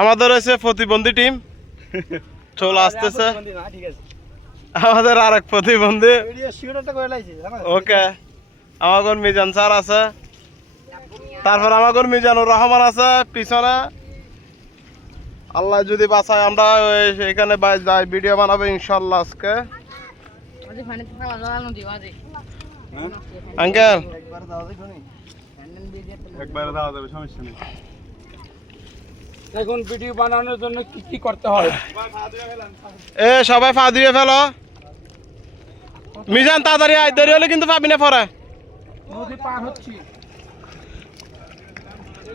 আমাদের হচ্ছে প্রতিবন্ধী টিম। চলে আসতেছে। ঠিক আমাদের আর এক প্রতিবন্ধী। ওকে। আমাগর মিজান স্যার আছে। তারপর আমাগর মিজানুর রহমান আছে পিছনে। আল্লাহ যদি বাঁচায় আমরা এখানে যাই ভিডিও বানাবো ইনশাল্লাহ আজকে। আঙ্কেল। একবার দাও দেখো একবারে দেওয়া যাবে সমস্যা নেই। এখন ভিডিও বানানোর জন্য কি কি করতে হয়? এ সবাই পা দিয়ে ফেলো। মিজান তাড়াতাড়ি আয় দেরি হলে কিন্তু পাবি না পরে। নদী পার হচ্ছি।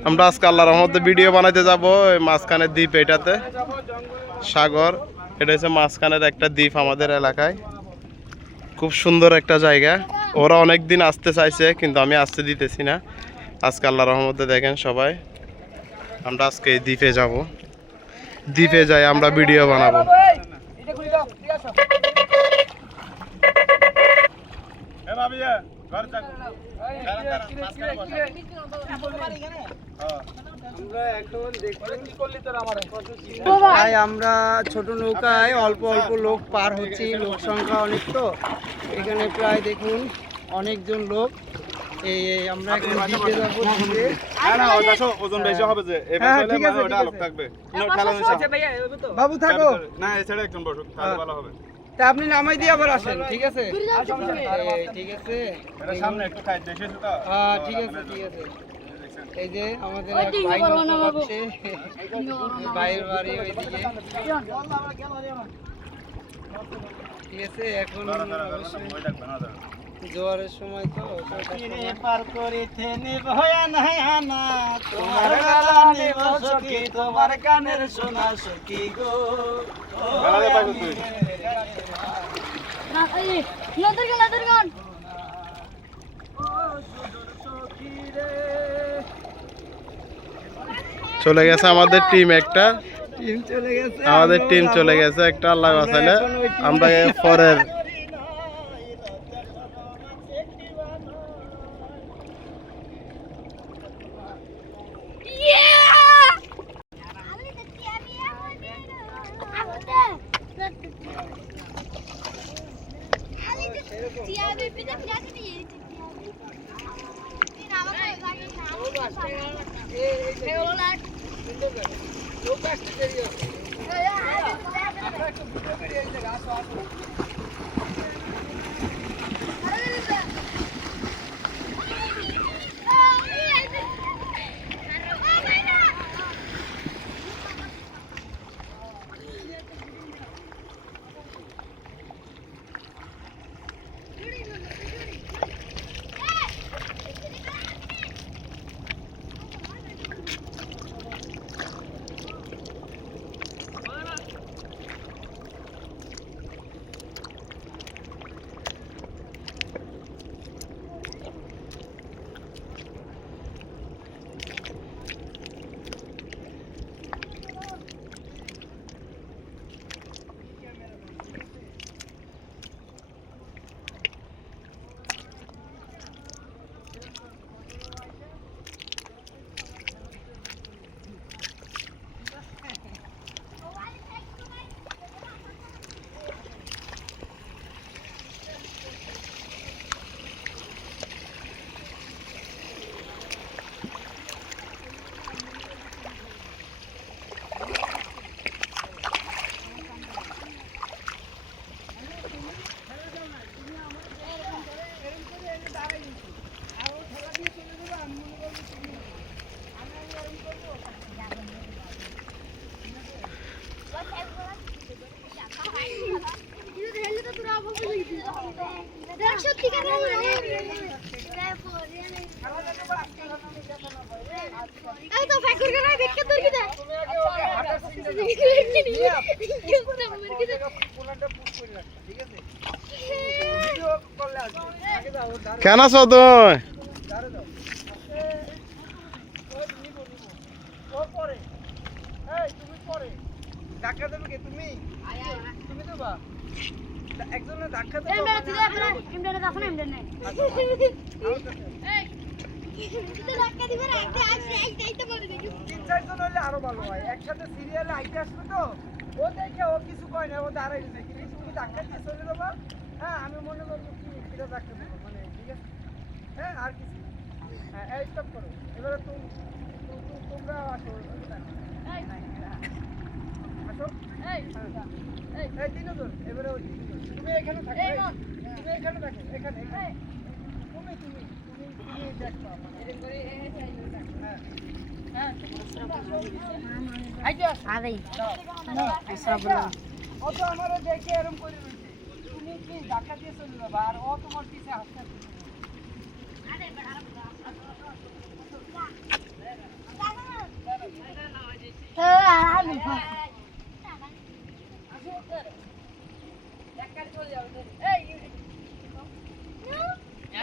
আমরা আজকে আল্লাহ রহমতে ভিডিও বানাইতে যাব ওই মাঝখানের দ্বীপ এটাতে। সাগর এটা হচ্ছে মাঝখানের একটা দ্বীপ আমাদের এলাকায়। খুব সুন্দর একটা জায়গা। ওরা অনেক দিন আসতে চাইছে কিন্তু আমি আসতে দিতেছি না। আজকে আল্লাহ রহমতে দেখেন সবাই আমরা আজকে এই দ্বীপে যাব। দ্বীপে যাই আমরা ভিডিও বানাবো। তাই আমরা ছোট নৌকায় অল্প অল্প লোক পার হচ্ছি লোক সংখ্যা অনেক তো। এখানে প্রায় দেখুন অনেকজন লোক। এই এই আমরা এখন দ্বীপে যাব দ্বীপে ওজন বেশি হবে যে। হ্যাঁ, ঠিক আছে, ঠিক থাকবে। বাবু থাকো। না এছাড়া একজন বসুক তাহলে ভালো হবে। তা আপনি নামাই দিয়ে আবার আসেন ঠিক আছে? এই, ঠিক আছে। সামনে একটু খাই দেখেছ তো। হ্যাঁ ঠিক আছে ঠিক আছে। এই যে আমাদের ভাইয়ের বাড়ি ওইদিকে। ঠিক আছে এখন জোয়ারের সময় তো পার করে থেনে ভয়া নাই আনা। তোমার গালা নেব সখী তোমার কানের সোনা সখী গো। না এই নদর গান নদর গান। চলে গেছে আমাদের টিম একটা। টিম চলে গেছে আমাদের টিম চলে গেছে একটা আল্লাহ বাঁচাইলে আমরা পরের এই তো ফ্যাক্টরি করে দেখতে তোর কি দেয় কেন আছো তুই ধাক্কা দেবে কে তুমি তুমি? একজনের ধাক্কা তো ধাক্কা আসে বলে দেখি তিন চারজন হলে আরও ভালো হয়। একসাথে সিরিয়ালে আইতে আসবে তো ও দেখে ও কিছু কয় না ও দাঁড়াই দিছে কিন্তু তুমি ধাক্কা দিয়ে চলে যাবা হ্যাঁ আমি মনে করব কি ধাক্কা দেবো মানে ঠিক আছে? হ্যাঁ আর কিছু। হ্যাঁ এই স্টপ করো। এবারে তুমি তোমরা আসো। আসো। হ্যাঁ। এই তিনজন এবারে ওই। তুমি এখানে থাকো এই, তুমি এখানে থাকো এখানে তুমি তুমি তুমি তুমি দেখো হ্যাঁ। আরে ও তো আমারও দেখে এরকম করে রয়েছে। তুমি কি ধাক্কা দিয়ে চলে যাবা? আর ও তোমার পিছে হাসতে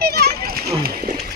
Obrigado.